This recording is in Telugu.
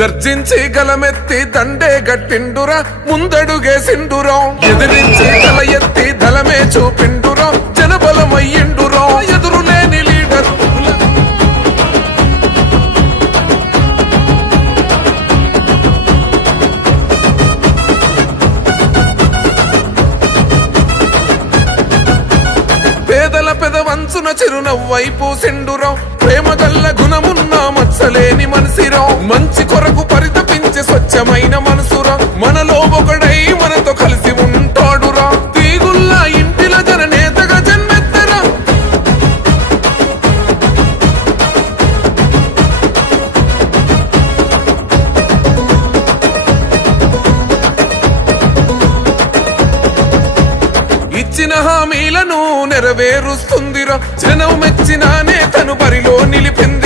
గర్జించి గలమెత్తి దండే గట్టిండురా ముందడుగేసిండురా ఎదిరించి తల ఎత్తి దళమే చూపిండురా జనబలమయ్యిండురా ఎదురులేని లీడర్ పేదల పెదవంచున చిరునవ్వైపు సెండురా ప్రేమ గల్ల గుణమున్న మత్సలేని మనసిరా మంచి కొరకు పరితపించే స్వచ్ఛమైన మనసురా మనలో ఒకడై మనతో కలిసి ఉంటాడురా తీగుల్లా ఇంటిల జననేతగా జన్మెత్తరా ఇచ్చిన హామీలను నెరవేరుస్తుందిరా జనం మెచ్చిన నేతను బరిలో నిలిపింది